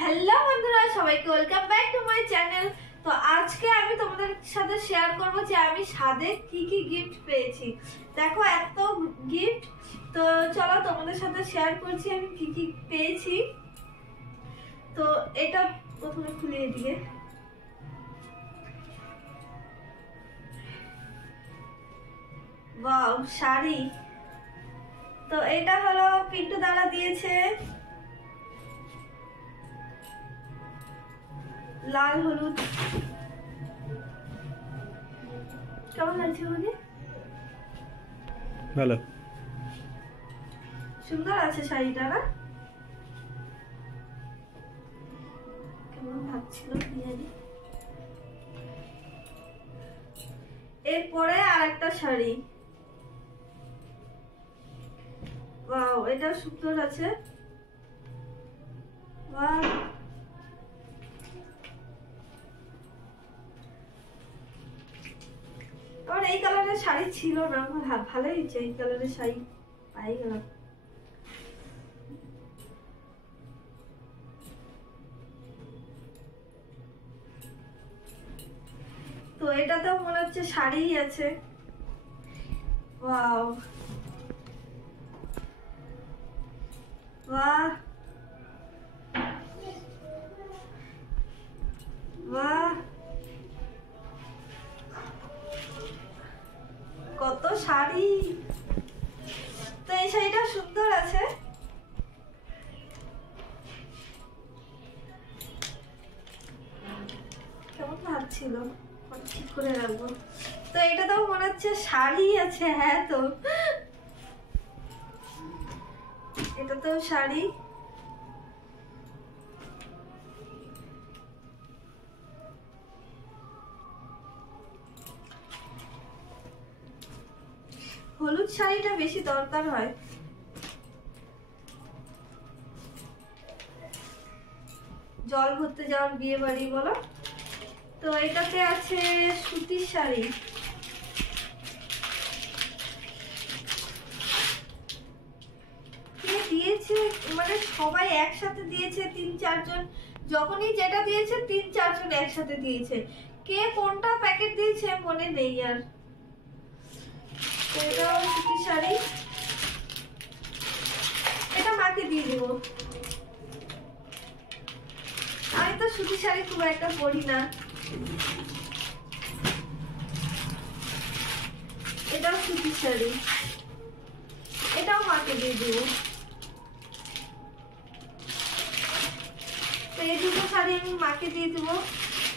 হ্যালো বন্ধুরা, সবাইকে welcome back to my channel. তো আজকে আমি তোমাদের সাথে শেয়ার করব যে আমি সাদে কি কি গিফট পেয়েছি। দেখো এত গিফট, তো চলো তোমাদের সাথে শেয়ার করছি আমি কি কি পেয়েছি। তো এটা প্রথমে খুলে দিয়ে, ওয়াও শাড়ি। তো এটা হলো পিন্টু দাদা দিয়েছে, লাল হলুদ। কেমন লাগছে বলি? ভালো, সুন্দর আছে শাড়িটা না? কেমন ভাবছিল বিরিয়ানি। এরপরে আর একটা শাড়ি, ওয়াও এটা সুন্দর আছে। ওয়াও আমার এই কালারের শাড়ি ছিল না, আমার ভালোই হয়েছে এই কালারের শাড়ি পাই গেলাম। তো এটাতেও মনে হচ্ছে শাড়িই আছে। ওয়াও বাহ বাহ, কত শাড়ি। তো এই শাড়িটা সুন্দর আছে। কেমন ভাবছিল ঠিক করে রাখবো। তো এটা তো মনে হচ্ছে শাড়ি আছে। হ্যাঁ, তো এটা তো শাড়ি। হলুদ শাড়িটা বেশি দরকার হয়। জল ভরতে যাওয়ার বিয়ে বাড়ি বলো। তো এটাতে আছে সুতির শাড়ি। কে দিয়েছে, মানে সবাই একসাথে দিয়েছে, 3-4 জন। যখনই যেটা দিয়েছে 3-4 জন একসাথে দিয়েছে। কে কোনটা প্যাকেট দিয়েছে মনে নেই আর। এটা সুতির শাড়ি, এটা মাকে দিয়ে দেবো। আমি তো সুতির শাড়ি খুব একটা পরি না। এটাও সুতির শাড়ি, এটাও মাকে দিয়ে দেবো। তো এই দুটো শাড়ি আমি মাকে দিয়ে দেবো,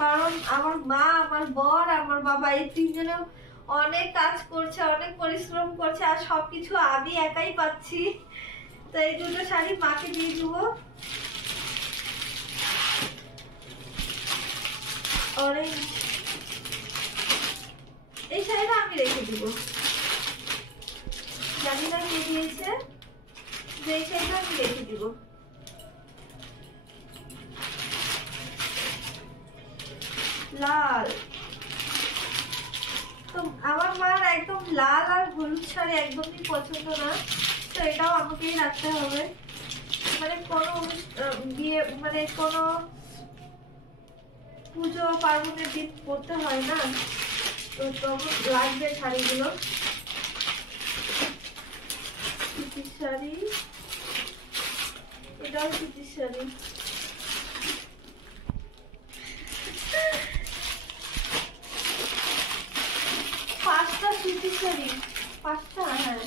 কারণ আমার মা, আমার বর, আমার বাবা এই 3 জনে অনেক কাজ করছে, অনেক পরিশ্রম করছে, আর সবকিছু আমি একাই পাচ্ছি। তো এই দুটো শাড়ি মাকে দিয়ে দেবো। অরেঞ্জ, এই শাড়িটা আমি রেখে দিব। জানি না কে দিয়েছে, যে এই শাড়িটা আমি রেখে দিব। লাল, তো আমার মার একদম লাল আর হলুদ শাড়ি একদমই পছন্দ না। তো এটাও আমাকেই রাখতে হবে, মানে কোনো বিয়ে, মানে কোনো পুজো পার্বণের দিন পরতে হয় না, তো তখন লাগবে শাড়িগুলো। সুতির শাড়ি, এটাও সুতির শাড়ি। পাঁচটা সুতির শাড়ি, পাঁচটা, হ্যাঁ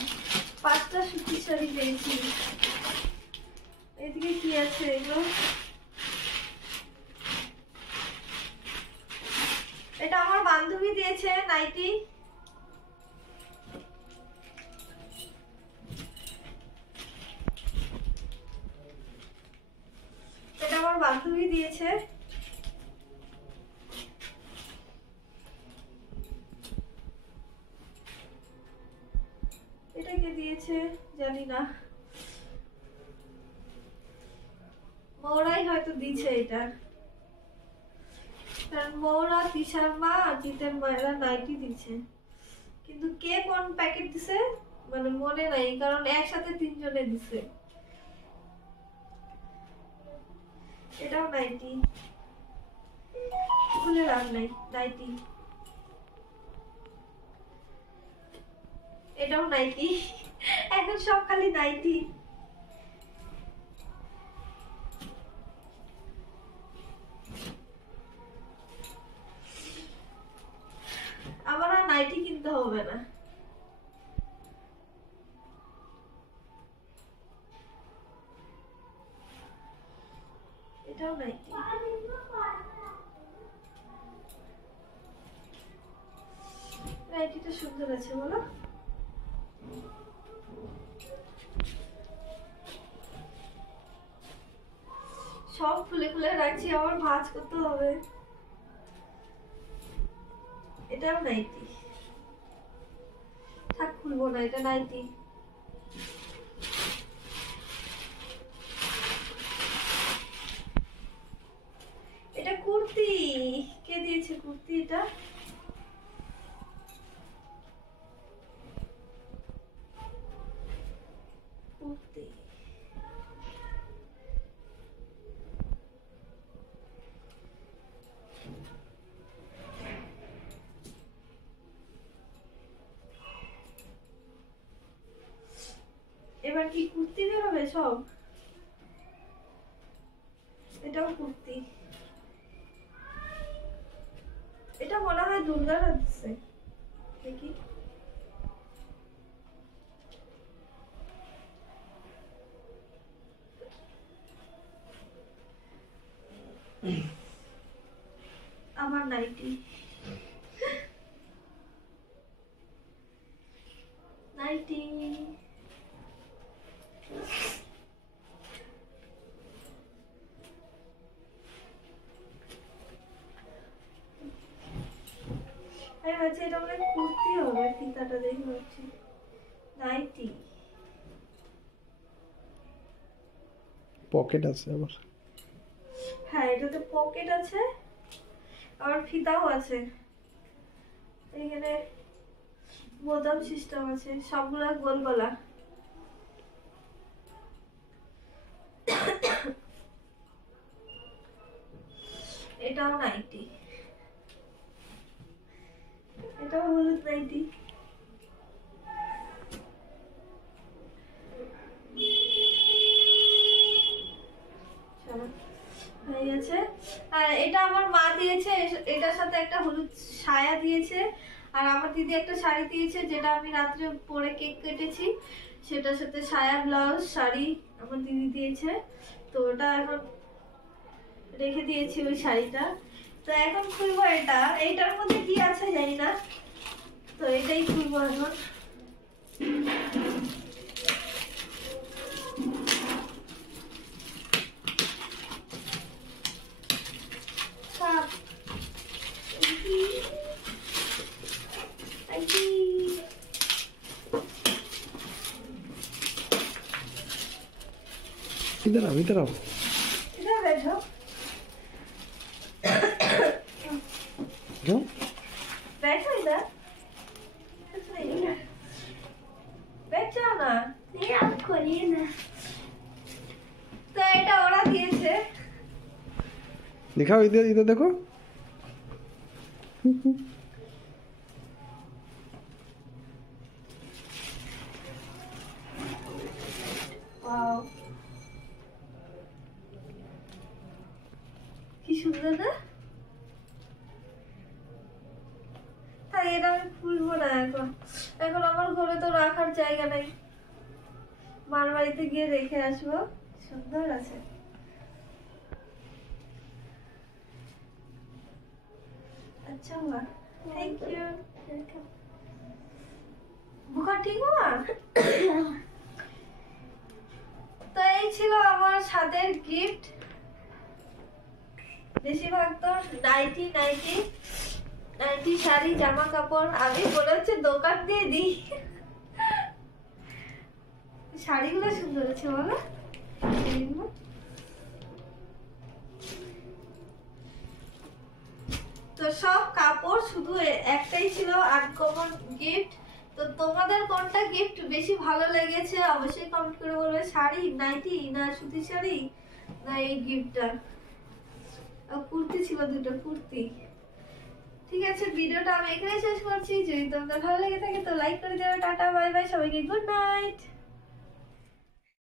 5টা সুতির শাড়ি পেয়েছি। এদিকে কি আছে এগুলো? এটা আমার বান্ধবী দিয়েছে নাইটি। এটা আমার বান্ধবী দিয়েছে। এটা কে দিয়েছে জানি না, মৌরাই হয়তো দিয়েছে এটা, কারণ মৌরা, তিশার মা, জিতের মায়েরা নাইটি দিচ্ছে, কিন্তু কে কোন প্যাকেট দিছে মানে মনে নাই, কারণ একসাথে 3 জনে দিছে। এটাও নাইটি, খুলে লাভ নাই। নাইটি, এটাও নাইটি। এখন সব খালি নাইটি। আমার আর নাইটি কিনতে হবে না। এটাও নাইটি। নাইটিটা সুন্দর আছে বলো। সব খুলে খুলে রাখছি, আবার ভাঁজ করতে হবে। এটাও নাইটি, থাক খুলবো না, এটা নাইটি। এটা কুর্তি, কে দিয়েছে কুর্তি? এটা কুর্তি। এবার কি কুর্তি বেরোবে সব? এটাও কুর্তি। এটা মনে হয় দুর্গার হচ্ছে, দেখি। আমার নাইটি, নাইটি। আমি ভাবছি এটা মনে হয় কুর্তি হবে, ফিতাটা দেখে ভাবছি। নাইটি, পকেট আছে আবার। হ্যাঁ এটাতে পকেট আছে, আবার ফিতাও আছে। এখানে বোতাম সিস্টেম আছে, সবগুলা গোল গলা। এটাও নাইটি, এটাও হলুদ নাইটি। হয়ে গেছে। আর এটা আমার মা দিয়েছে, এটার সাথে একটা হলুদ সায়া দিয়েছে। আর আমার দিদি একটা শাড়ি দিয়েছে, যেটা আমি রাত্রে পরে কেক কেটেছি, সেটার সাথে সায়া, ব্লাউজ, শাড়ি আমার দিদি দিয়েছে। তো ওটা এখন রেখে দিয়েছি, ওই শাড়িটা। তো এখন খুলবো এটা। এইটার মধ্যে কি আছে জানি না, তো এটাই খুলবো এখন। इधर आओ, इधर आओ। इधर बैठो। क्यों? बैठो इधर। बैठ जाओ ना। नहीं आप खोलिए ना। तो এটা ওরা দিয়েছে। दिखाओ इधर, इधर देखो। वाओ, কি সুন্দর না? তাই এটা আমি খুলবো না এখন। এখন আমার ঘরে তো রাখার জায়গা নেই, মার বাড়িতে গিয়ে রেখে আসবো। সুন্দর আছে। अच्छा हुआ, थैंक यू। बुखार ठीक हुआ? তো এই ছিল আমার সাদের গিফট। বেশিরভাগ তো নাইটি নাইটি নাইটি, শাড়ি, জামা কাপড়। আমি বলে হচ্ছে দোকান দিয়ে দিই। শাড়িগুলো সুন্দর আছে বলো। তো সব কাপড়, শুধু একটাই ছিল আনকমন গিফট। তো তোমাদের কোনটা গিফট বেশি ভালো লেগেছে অবশ্যই কমেন্ট করে বলবে। শাড়ি, নাইটি, না সুতির শাড়ি, না এই গিফটটা। কুর্তি ছিল, দুটো কুর্তি। ঠিক আছে, ভিডিওটা আমি এখানে শেষ করছি। যদি তোমাদের ভালো লেগে থাকে তো লাইক করে দেবে। টাটা বাই বাই, সবাইকে গুড নাইট।